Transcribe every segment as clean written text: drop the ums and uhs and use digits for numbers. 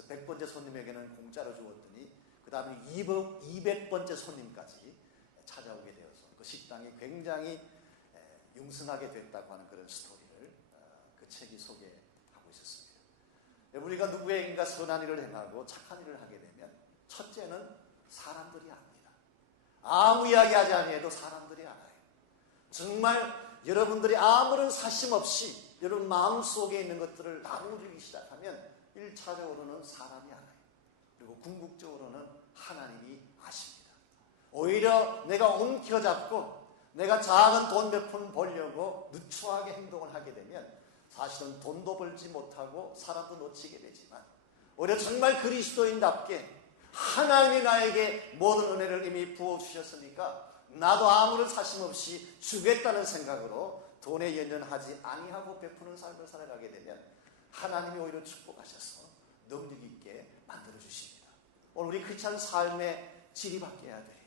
그래서 100번째 손님에게는 공짜로 주었더니 그 다음에 200번째 손님까지 찾아오게 되어서 그 식당이 굉장히 융성하게 됐다고 하는 그런 스토리를 그 책이 소개하고 있었습니다. 우리가 누구에게인가 선한 일을 행하고 착한 일을 하게 되면 첫째는 사람들이 압니다. 아무 이야기하지 아니해도 사람들이 알아요. 정말 여러분들이 아무런 사심 없이 여러분 마음속에 있는 것들을 나누기 시작하면 1차적으로는 사람이 알아요. 그리고 궁극적으로는 하나님이 아십니다. 오히려 내가 옮겨잡고 내가 작은 돈 몇 푼 벌려고 누추하게 행동을 하게 되면 사실은 돈도 벌지 못하고 사람도 놓치게 되지만 오히려 정말 그리스도인답게 하나님이 나에게 모든 은혜를 이미 부어주셨으니까 나도 아무런 사심 없이 주겠다는 생각으로 돈에 연연하지 아니하고 베푸는 삶을 살아가게 되면 하나님이 오히려 축복하셔서 능력 있게 만들어주십니다. 오늘 우리 크리스찬 삶의 질이 바뀌어야 돼요.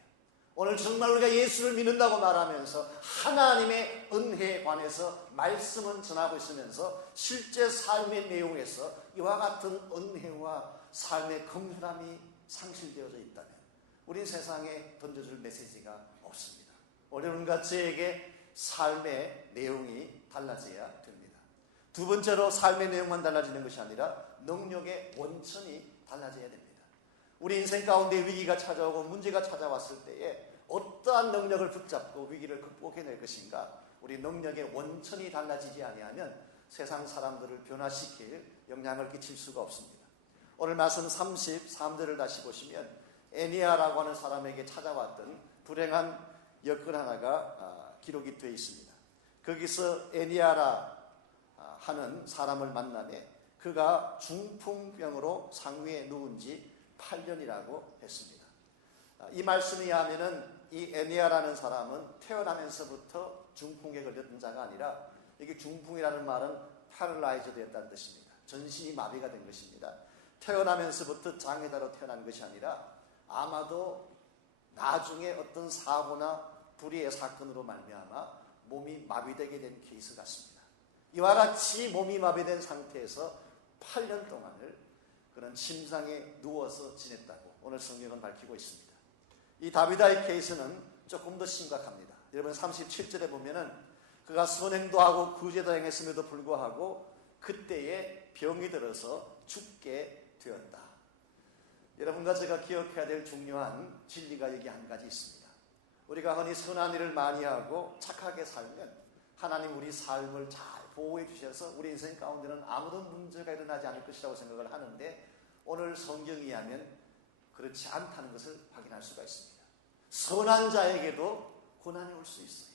오늘 정말 우리가 예수를 믿는다고 말하면서 하나님의 은혜에 관해서 말씀은 전하고 있으면서 실제 삶의 내용에서 이와 같은 은혜와 삶의 긍휼함이 상실되어져 있다면 우리 세상에 던져줄 메시지가 없습니다. 오늘과 저에게 삶의 내용이 달라져야 됩니다. 두 번째로 삶의 내용만 달라지는 것이 아니라 능력의 원천이 달라져야 됩니다. 우리 인생 가운데 위기가 찾아오고 문제가 찾아왔을 때에 어떠한 능력을 붙잡고 위기를 극복해낼 것인가? 우리 능력의 원천이 달라지지 아니하면 세상 사람들을 변화시킬 영향을 끼칠 수가 없습니다. 오늘 말씀 33절을 다시 보시면 애니아라고 하는 사람에게 찾아왔던 불행한 여건 하나가 기록이 되어 있습니다. 거기서 애니아라 하는 사람을 만나매 그가 중풍병으로 상위에 누운 지 8년이라고 했습니다. 이 말씀에 의하면은 이 애니아라는 사람은 태어나면서부터 중풍에 걸렸던 자가 아니라 이게 중풍이라는 말은 패럴라이즈 되었다는 뜻입니다. 전신이 마비가 된 것입니다. 태어나면서부터 장애자로 태어난 것이 아니라 아마도 나중에 어떤 사고나 불의의 사건으로 말미암아 몸이 마비되게 된 케이스 같습니다. 이와 같이 몸이 마비된 상태에서 8년 동안을 그런 침상에 누워서 지냈다고 오늘 성경은 밝히고 있습니다. 이 다비다의 케이스는 조금 더 심각합니다. 여러분 37절에 보면은 그가 선행도 하고 구제도 행했음에도 불구하고 그때에 병이 들어서 죽게 되었다. 여러분과 제가 기억해야 될 중요한 진리가 여기 한 가지 있습니다. 우리가 흔히 선한 일을 많이 하고 착하게 살면 하나님 우리 삶을 잘 보호해 주셔서 우리 인생 가운데는 아무런 문제가 일어나지 않을 것이라고 생각을 하는데 오늘 성경에 의하면 그렇지 않다는 것을 확인할 수가 있습니다. 선한 자에게도 고난이 올 수 있어요.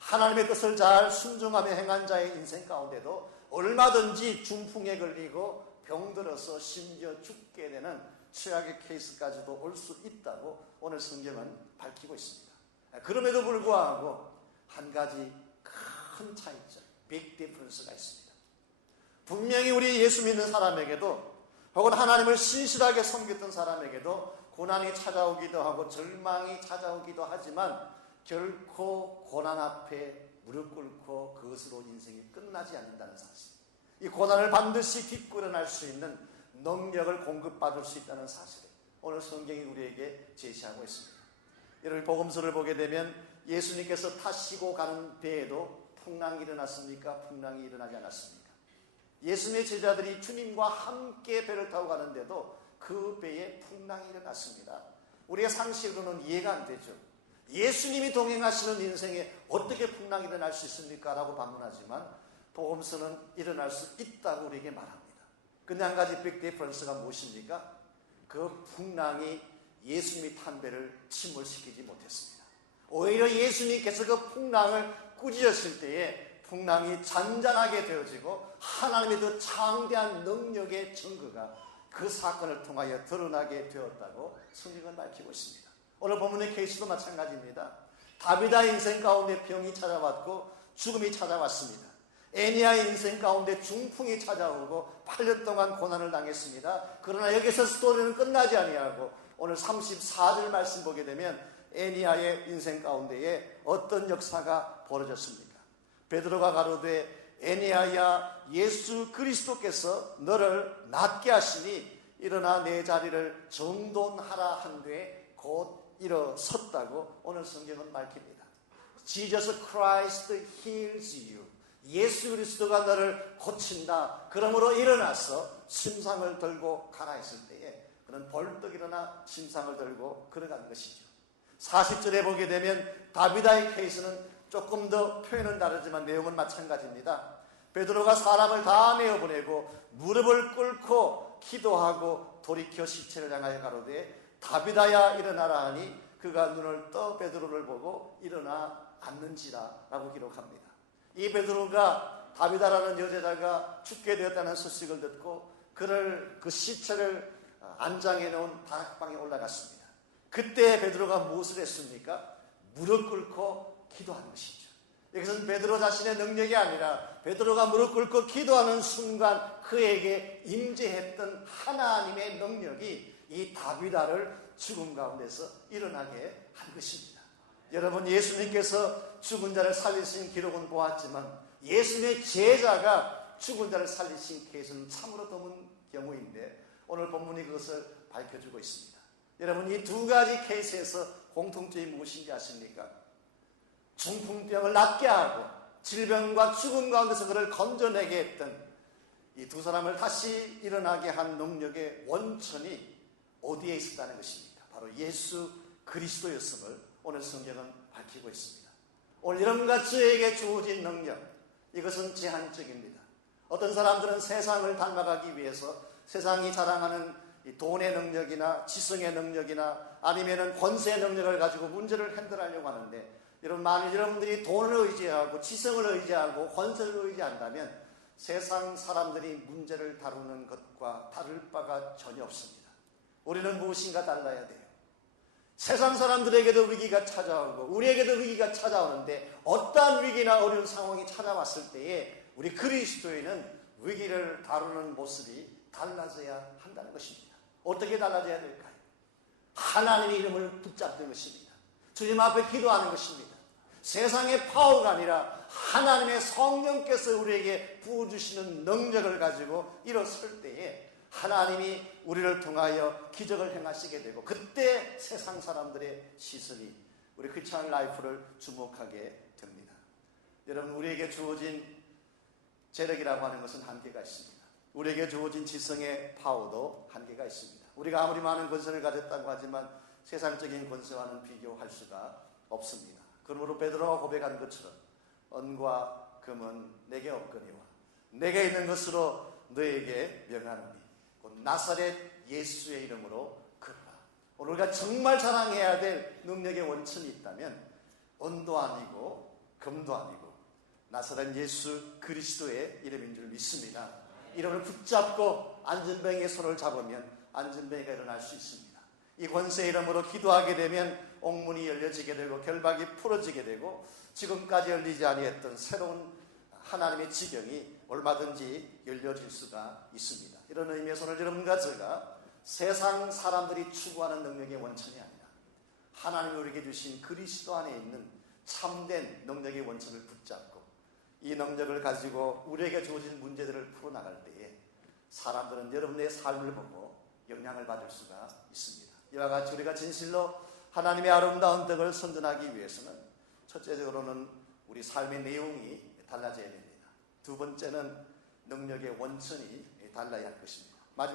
하나님의 뜻을 잘 순종하며 행한 자의 인생 가운데도 얼마든지 중풍에 걸리고 병들어서 심지어 죽게 되는 최악의 케이스까지도 올 수 있다고 오늘 성경은 밝히고 있습니다. 그럼에도 불구하고 한 가지 큰 차이점, 빅 디퍼런스가 있습니다. 분명히 우리 예수 믿는 사람에게도 혹은 하나님을 신실하게 섬겼던 사람에게도 고난이 찾아오기도 하고 절망이 찾아오기도 하지만 결코 고난 앞에 무릎 꿇고 그것으로 인생이 끝나지 않는다는 사실, 이 고난을 반드시 딛고 일어날 수 있는 능력을 공급받을 수 있다는 사실을 오늘 성경이 우리에게 제시하고 있습니다. 여러분 복음서를 보게 되면 예수님께서 타시고 가는 배에도 풍랑이 일어났습니까? 풍랑이 일어나지 않았습니까? 예수님의 제자들이 주님과 함께 배를 타고 가는데도 그 배에 풍랑이 일어났습니다. 우리의 상식으로는 이해가 안 되죠. 예수님이 동행하시는 인생에 어떻게 풍랑이 일어날 수 있습니까? 라고 반문하지만 복음서는 일어날 수 있다고 우리에게 말합니다. 근데 한 가지 빅 디퍼런스가 무엇입니까? 그 풍랑이 예수님이 탄 배를 침몰시키지 못했습니다. 오히려 예수님께서 그 풍랑을 꾸짖으실 때에 풍랑이 잔잔하게 되어지고 하나님의 그 창대한 능력의 증거가 그 사건을 통하여 드러나게 되었다고 성경은 밝히고 있습니다. 오늘 본문의 케이스도 마찬가지입니다. 다비다의 인생 가운데 병이 찾아왔고 죽음이 찾아왔습니다. 애니아의 인생 가운데 중풍이 찾아오고 8년 동안 고난을 당했습니다. 그러나 여기서 스토리는 끝나지 아니하고 오늘 34절 말씀 보게 되면 애니아의 인생 가운데에 어떤 역사가 벌어졌습니까? 베드로가 가로되 애니아야 예수 그리스도께서 너를 낫게 하시니 일어나 내 자리를 정돈하라 한데 곧 일어섰다고 오늘 성경은 밝힙니다. Jesus Christ heals you. 예수 그리스도가 너를 고친다. 그러므로 일어나서 침상을 들고 가라 했을 때에 그는 벌떡 일어나 침상을 들고 걸어간 것이죠. 40절에 보게 되면 다비다의 케이스는 조금 더 표현은 다르지만 내용은 마찬가지입니다. 베드로가 사람을 다 내어보내고 무릎을 꿇고 기도하고 돌이켜 시체를 향하여 가로되 다비다야 일어나라 하니 그가 눈을 떠 베드로를 보고 일어나 앉는지라 라고 기록합니다. 이 베드로가 다비다라는 여자가 죽게 되었다는 소식을 듣고 그를 그 시체를 안장해 놓은 다락방에 올라갔습니다. 그때 베드로가 무엇을 했습니까? 무릎 꿇고 기도하는 것이죠. 여기서는 베드로 자신의 능력이 아니라 베드로가 무릎 꿇고 기도하는 순간 그에게 임재했던 하나님의 능력이 이 다비다를 죽음 가운데서 일어나게 한 것입니다. 여러분, 예수님께서 죽은 자를 살리신 기록은 보았지만 예수님의 제자가 죽은 자를 살리신 케이스는 참으로 드문 경우인데 오늘 본문이 그것을 밝혀주고 있습니다. 여러분, 이 두 가지 케이스에서 공통점이 무엇인지 아십니까? 중풍병을 낫게 하고 질병과 죽음 가운데서 그를 건져내게 했던 이 두 사람을 다시 일어나게 한 능력의 원천이 어디에 있었다는 것입니까? 바로 예수 그리스도였음을 오늘 성경은 밝히고 있습니다. 오늘 여러분과 저에게 주어진 능력, 이것은 제한적입니다. 어떤 사람들은 세상을 닮아가기 위해서 세상이 자랑하는 돈의 능력이나 지성의 능력이나 아니면은 권세의 능력을 가지고 문제를 핸들하려고 하는데, 여러분, 만일 여러분들이 돈을 의지하고 지성을 의지하고 권세를 의지한다면 세상 사람들이 문제를 다루는 것과 다를 바가 전혀 없습니다. 우리는 무엇인가 달라야 돼요. 세상 사람들에게도 위기가 찾아오고 우리에게도 위기가 찾아오는데 어떠한 위기나 어려운 상황이 찾아왔을 때에 우리 그리스도인은 위기를 다루는 모습이 달라져야 한다는 것입니다. 어떻게 달라져야 될까요? 하나님의 이름을 붙잡는 것입니다. 주님 앞에 기도하는 것입니다. 세상의 파워가 아니라 하나님의 성령께서 우리에게 부어주시는 능력을 가지고 일어설 때에 하나님이 우리를 통하여 기적을 행하시게 되고 그때 세상 사람들의 시선이 우리 크리스천 라이프를 주목하게 됩니다. 여러분, 우리에게 주어진 재력이라고 하는 것은 한계가 있습니다. 우리에게 주어진 지성의 파워도 한계가 있습니다. 우리가 아무리 많은 권세를 가졌다고 하지만 세상적인 권세와는 비교할 수가 없습니다. 그러므로 베드로가 고백한 것처럼 은과 금은 내게 없거니와 내게 있는 것으로 너에게 명하노니 곧 나사렛 예수의 이름으로 걸어라. 오늘 우리가 정말 자랑해야 될 능력의 원천이 있다면 은도 아니고 금도 아니고 나사렛 예수 그리스도의 이름인 줄 믿습니다. 이름을 붙잡고 안전뱅이의 손을 잡으면 안전뱅이가 일어날 수 있습니다. 이 권세의 이름으로 기도하게 되면 옥문이 열려지게 되고 결박이 풀어지게 되고 지금까지 열리지 아니했던 새로운 하나님의 지경이 얼마든지 열려질 수가 있습니다. 이런 의미에서 오늘 여러분과 제가 세상 사람들이 추구하는 능력의 원천이 아니라 하나님이 우리에게 주신 그리스도 안에 있는 참된 능력의 원천을 붙잡고 이 능력을 가지고 우리에게 주어진 문제들을 풀어나갈 때에 사람들은 여러분의 삶을 보고 영향을 받을 수가 있습니다. 이와 같이 우리가 진실로 하나님의 아름다운 덕을 선전하기 위해서는 첫째적으로는 우리 삶의 내용이 달라져야 됩니다. 두 번째는 능력의 원천이 달라야 할 것입니다. 마지막